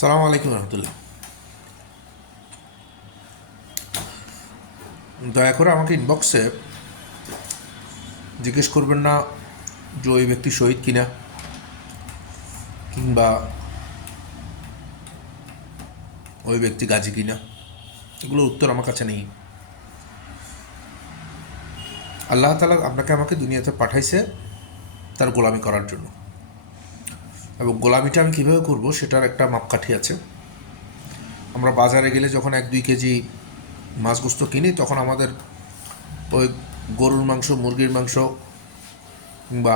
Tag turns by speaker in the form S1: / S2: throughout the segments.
S1: সালাম আলাইকুম রহমতুল্লাহ। দয়া করে আমাকে ইনবক্সে জিজ্ঞেস করবেন না যে ওই ব্যক্তি শহীদ কিনা, কিংবা ওই ব্যক্তি গাজী কিনা, এগুলোর উত্তর আমার কাছে নেই। আল্লাহ তালা আপনাকে আমাকে দুনিয়াতে পাঠাইছে তার গোলামি করার জন্য। এবং গোলামিটা আমি কীভাবে করব সেটার একটা মাপকাঠি আছে। আমরা বাজারে গেলে যখন এক দুই কেজি মাছ গোস্ত কিনি, তখন আমাদের ওই গরুর মাংস, মুরগির মাংস কিংবা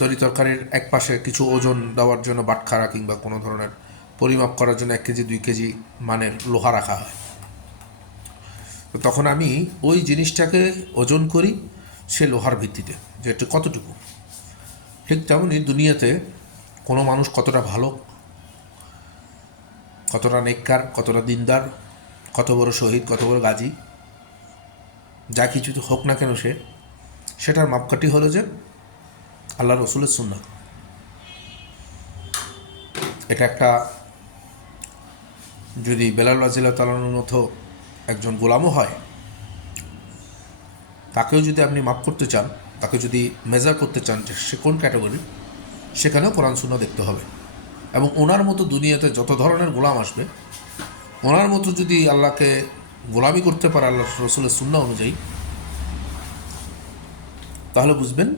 S1: তরি তরকারির এক পাশে কিছু ওজন দেওয়ার জন্য বাটখারা কিংবা কোনো ধরনের পরিমাপ করার জন্য এক কেজি, দুই কেজি মানের লোহা রাখা হয়। তো তখন আমি ওই জিনিসটাকে ওজন করি সে লোহার ভিত্তিতে, যে কতটুকু। ঠিক তেমনই দুনিয়াতে কোনো মানুষ কতটা ভালো, কতটা নেককার, কতটা দিনদার, কত বড় শহীদ, কত বড় গাজী, যা কিছু হোক না কেন সে, সেটার মাপকাঠি হলো যে আল্লাহ রসুলের সুন্না এটা একটা যদি বেলাল রাজিল্লা তালানোর মতো একজন গোলামও হয়, তাকেও যদি আপনি মাপ করতে চান তাকে যদি মেজার করতে চান সে কোন ক্যাটাগরি, সেখানেও কোরআন শূন্য দেখতে হবে। এবং ওনার মতো দুনিয়াতে যত ধরনের গোলাম আসবে, ওনার মতো যদি আল্লাহকে গোলামি করতে পারে আল্লাহ রসুলের শূন্য অনুযায়ী, তাহলে বুঝবেন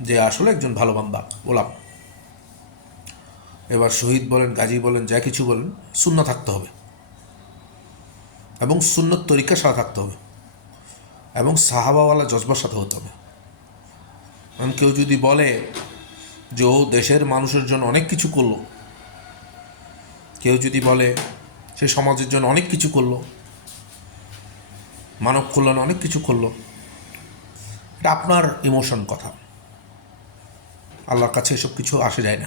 S1: যে আসলে একজন ভালো বান্দা, গোলাম। এবার শহীদ বলেন, গাজী বলেন, যা কিছু বলেন শূন্য থাকতে হবে। এবং শূন্য তরিকা সাথে থাকতে হবে। এবং সাহাবাওয়ালা জজবার সাথে হতে হবে। কেউ যদি বলে যে, ও দেশের মানুষের জন্য অনেক কিছু করল। কেউ যদি বলে, সে সমাজের জন্য অনেক কিছু করল। মানব কল্যাণ অনেক কিছু করল। এটা আপনার ইমোশন কথা। আল্লাহর কাছে এসব কিছু আসে যায় না।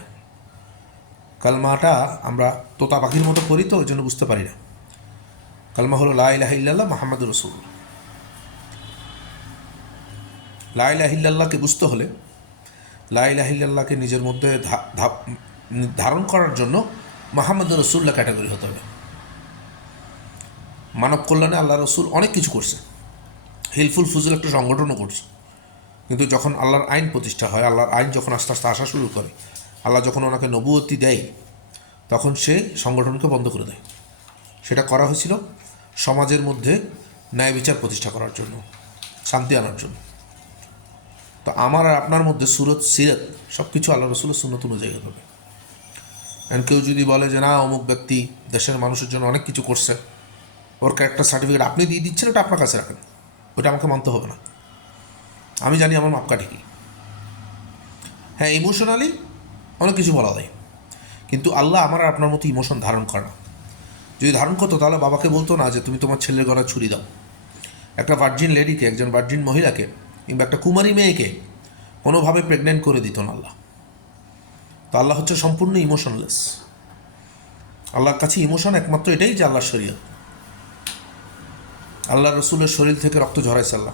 S1: কালমাটা আমরা তোতা পাখির মতো করি তো, ওই জন্য বুঝতে পারি না। কালমা হলো লা ইলাহা ইল্লাল্লাহ মাহমদ রসুল লা ইলাহা বুঝতে হলে লা ইলাহা ইল্লাল্লাহকে নিজের মধ্যে ধারণ করার জন্য মাহমদ রসুল্লাহ ক্যাটাগরি হতে হবে। মানব কল্যাণে আল্লাহ রসুল অনেক কিছু করছে। হিলফুল ফুজুল একটা সংগঠনও করছে। কিন্তু যখন আল্লাহর আইন প্রতিষ্ঠা হয়, আল্লাহর আইন যখন আস্তে আস্তে আসা শুরু করে, আল্লাহ যখন ওনাকে নবুয়তি দেয়, তখন সে সংগঠনকে বন্ধ করে দেয়। সেটা করা হয়েছিল সমাজের মধ্যে ন্যায় বিচার প্রতিষ্ঠা করার জন্য, শান্তি আনার জন্য। তো আমার আর আপনার মধ্যে সুরত, সিরত সব কিছু আল্লাহ রসুলের সুন্নত অনুযায়ী হবে। And কেউ যদি বলে যে, না, অমুক ব্যক্তি দেশের মানুষের জন্য অনেক কিছু করছে ওর ক্যারেক্টার সার্টিফিকেট আপনি দিয়ে দিচ্ছেন, ওটা আপনার কাছে রাখেন। ওটা আমাকে মানতে হবে না। আমি জানি আমার মাপকাঠি কী। হ্যাঁ ইমোশনালি অনেক কিছু বলা যায়। কিন্তু আল্লাহ আমার আর আপনার মতো ইমোশন ধারণ করে না। যদি ধারণ করতো, তাহলে বাবাকে বলতো না যে, তুমি তোমার ছেলের গলায় ছুরি দাও। একটা ভার্জিন লেডিকে একজন ভার্জিন মহিলাকে কিংবা একটা কুমারী মেয়েকে কোনোভাবে প্রেগনেন্ট করে দিত না আল্লাহ। তো আল্লাহ হচ্ছে সম্পূর্ণ ইমোশনলেস আল্লাহর কাছে ইমোশন একমাত্র এটাই যে আল্লাহর শরীয়ত। আল্লাহ রসুলের শরীর থেকে রক্ত ঝরাইছে আল্লাহ।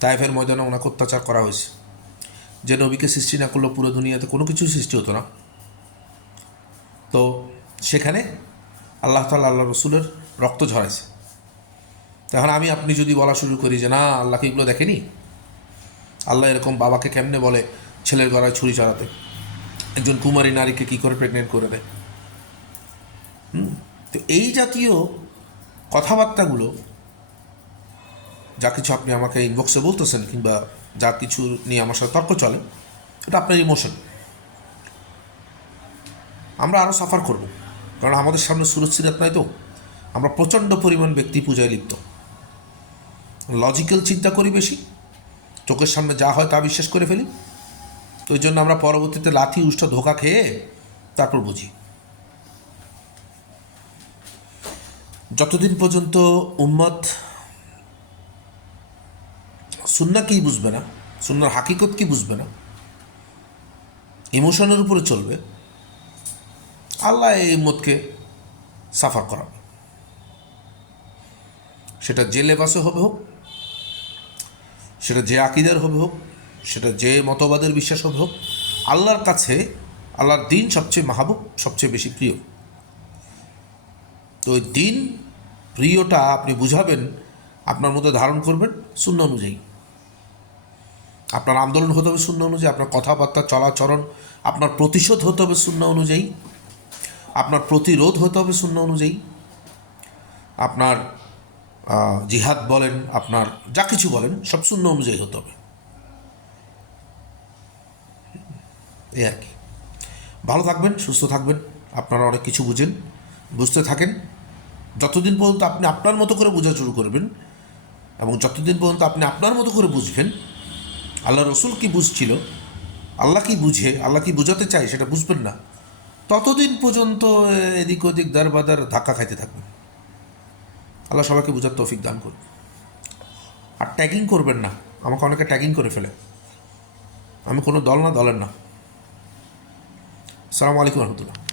S1: তাইফের ময়দানে ওনাকে অত্যাচার করা হয়েছে। যে নবীকে সৃষ্টি না করলেও পুরো দুনিয়াতে কোনো কিছু সৃষ্টি হতো না। তো সেখানে আল্লাহ তালা আল্লাহ রসুলের রক্ত ঝরাইছে। তখন আমি, আপনি যদি বলা শুরু করি যে, না, আল্লাহকে এগুলো দেখেনি? আল্লাহ এরকম বাবাকে কেমনে বলে ছেলের গলায় ছুরি চড়াতে? একজন কুমারী নারীকে কী করে প্রেগনেন্ট করে দেয়? হুম? তো এই জাতীয় কথাবার্তাগুলো যা কিছু আপনি আমাকে ইনবক্সে বলতেছেন কিংবা যা কিছু নিয়ে আমার সাথে তর্ক চলে, এটা আপনার ইমোশন আমরা আরও সাফার করব। কারণ আমাদের সামনে সুরজ সিরাত নাই তো। আমরা প্রচণ্ড পরিমাণ ব্যক্তি পূজায় লিপ্ত। লজিক্যাল চিন্তা করি বেশি। চোখের সামনে যা হয় তা বিশ্বাস করে ফেলি। তো ওই জন্য আমরা পরবর্তীতে লাথি, উষ্ঠ ধোকা খেয়ে তারপর বুঝি। যতদিন পর্যন্ত উম্মত সুন্না কি বুঝবে না সুন্নার হাকিকত কি বুঝবে না, ইমোশনের উপরে চলবে, আল্লাহ এই উম্মতকে সাফার করাবে। সেটা যে লেবাসে হবে হোক সেটা যে আকিদার হবে হোক, সেটা যে মতবাদের বিশ্বাস হবে হোক, আল্লাহর কাছে আল্লাহর দিন সবচেয়ে মাহবুব, সবচেয়ে বেশি প্রিয়। তো ওই দিন প্রিয়টা আপনি বুঝাবেন, আপনার মধ্যে ধারণ করবেন শূন্য অনুযায়ী। আপনার আন্দোলন হতে হবে শূন্য অনুযায়ী, আপনার কথাবার্তা, চলাচরণ, আপনার প্রতিশোধ হতে হবে শূন্য অনুযায়ী, আপনার প্রতিরোধ হতে হবে শূন্য অনুযায়ী, আপনার জিহাদ বলেন, আপনার যা কিছু বলেন, সব শূন্য অনুযায়ী হতে হবে। এই আর কি। ভালো থাকবেন, সুস্থ থাকবেন, আপনারা অনেক কিছু বুঝেন, বুঝতে থাকেন। যতদিন পর্যন্ত আপনি আপনার মতো করে বোঝা শুরু করবেন এবং যতদিন পর্যন্ত আপনি আপনার মতো করে বুঝবেন, আল্লাহ রসুল কি বুঝছিল, আল্লাহ কি বুঝে, আল্লাহ কি বুঝাতে চায় সেটা বুঝবেন না, ততদিন পর্যন্ত এদিক ওদিক, দার বাদার ধাক্কা খাইতে থাকবেন। আল্লাহ সবাইকে বোঝার তৌফিক দান করুন। আর ট্যাগিং করবেন না, আমাকে অনেকে ট্যাগিং করে ফেলে। আমি কোনো দল না, দলের না। সালামু আলাইকুম রহমতুল্লাহ।